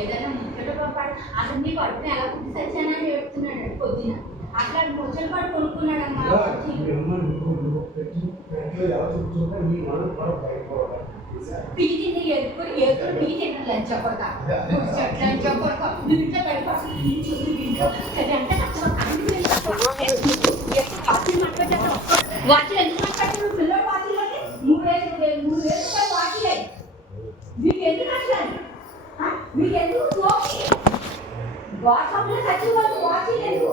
ఏదైనా ముచ్చట పాపాడు అసలు నీ పడుకుని ఎలా పుట్టి సచ్చానని చెప్తున్నాడు పొద్దున అట్లా ముచ్చట పాడు కొనుక్కున్నాడు అమ్మా పీటిని ఎదుర్కొని ఎదురు పీటి లంచ కొడతా లంచ కొడతా ఇంట్లో పడిపోతుంది ఇంట్లో అంటే వాటిలో ఎందుకు మాట్లాడుతున్నాడు పిల్లలు వాటిలో 3,000 రూపాయలు వాటిలే మీకు ఎందుకు మాట్లాడు మీకు ఎందుకు జోకి వాట్సాప్లో ఖర్చు వాళ్ళు వాచి లేదు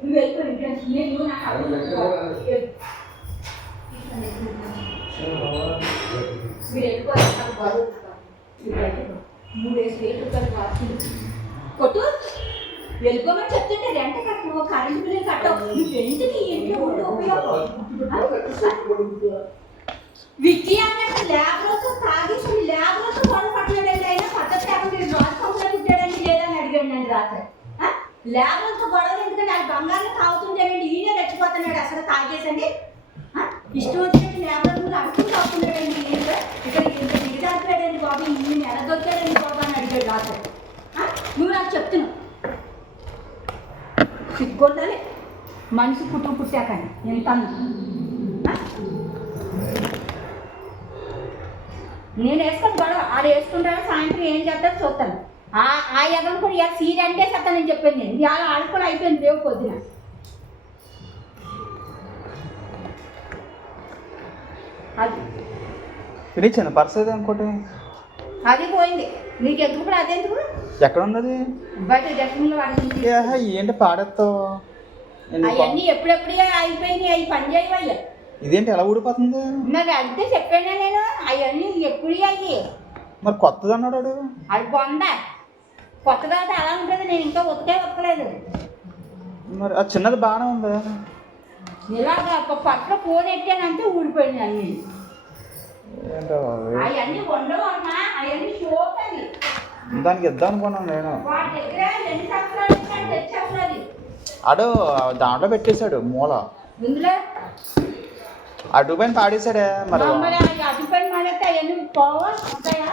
నువ్వు వెళ్ళిపోయి నేను నాకు మీరు వెళ్ళిపోయి 3,000 రూపాయలు వాచి కొట్టు వెళ్ళిపోమని చెప్తుంటే రెంట కట్టవు కరెంటు బిల్లు కట్టవు నువ్వు ఎందుకు ఇంట్లో ఉంటే ఉపయోగం విక్కీ అన్నట్టు ల్యాబ్లోతో తాగేసి ల్యాబ్లోతో గొడవ పట్టలేదండి అయినా పద్ధతి లేకుండా రాజకంలో పుట్టాడండి లేదని అడిగాడు నన్ను రాత్రి ల్యాబ్లోతో గొడవలు ఎందుకంటే అది బంగారం తాగుతుంటాడండి ఈయన రెచ్చిపోతున్నాడు అసలు తాగేసండి ఇష్టం వచ్చినట్టు ల్యాబ్లో అడుగుతూ తాగుతున్నాడండి ఈయన ఇక్కడ ఇంత దిగజారిపోయాడండి బాబు ఈయన ఎలా దొరికాడండి బాబు అని అడిగాడు రాత్రి నువ్వు నాకు చెప్తున్నావు సిగ్గుండాలి మనిషి పుట్టాకని ఎంత నేను వేసుకొని గొడవ ఆడు వేసుకుంటాను సాయంత్రం ఏం చేస్తారో చూస్తాను ఆ ఎగను కూడా ఇలా సీడ్ అంటే సత్తా నేను చెప్పాను నేను ఇవాళ ఆడుకొని అయిపోయింది రేపు పొద్దున అది తినిచ్చాను పర్స్ అయితే అనుకోండి అది పోయింది నీకు ఎందుకు కూడా అదెందుకు ఎక్కడ ఉన్నది బయట డస్ట్బిన్లో వాడి ఏంటి పాడేస్తావు అవన్నీ ఎప్పుడెప్పుడే అయిపోయినాయి అవి పని చేయవయ్యా ఇదేంటి ఎలా ఊడిపోతుంది మరి అంతే చెప్పానా నేను అవన్నీ ఎప్పుడు అయ్యి మరి కొత్తది అన్నాడు అది పొందా కొత్త తర్వాత అలా ఉంటుంది నేను ఇంకా ఉతకలేదు మరి ఆ చిన్నది బాగానే ఉంది ఇలాగా పట్ల ఫోన్ ఎట్టానంటే ఊడిపోయినాయి అన్నీ అవన్నీ ఉండవు అమ్మా అవన్నీ షోక్ అది దానికి ఇద్దాం అనుకున్నాను నేను వాటి దగ్గర ఎన్ని సంవత్సరాలు తెచ్చాడు ఆడు దాంట్లో పెట్టేశాడు మూల ఇందులో అటుపైన పాడేశాడే మరి అటుపైన మాడేస్తే అవన్నీ పోవా ఉంటాయా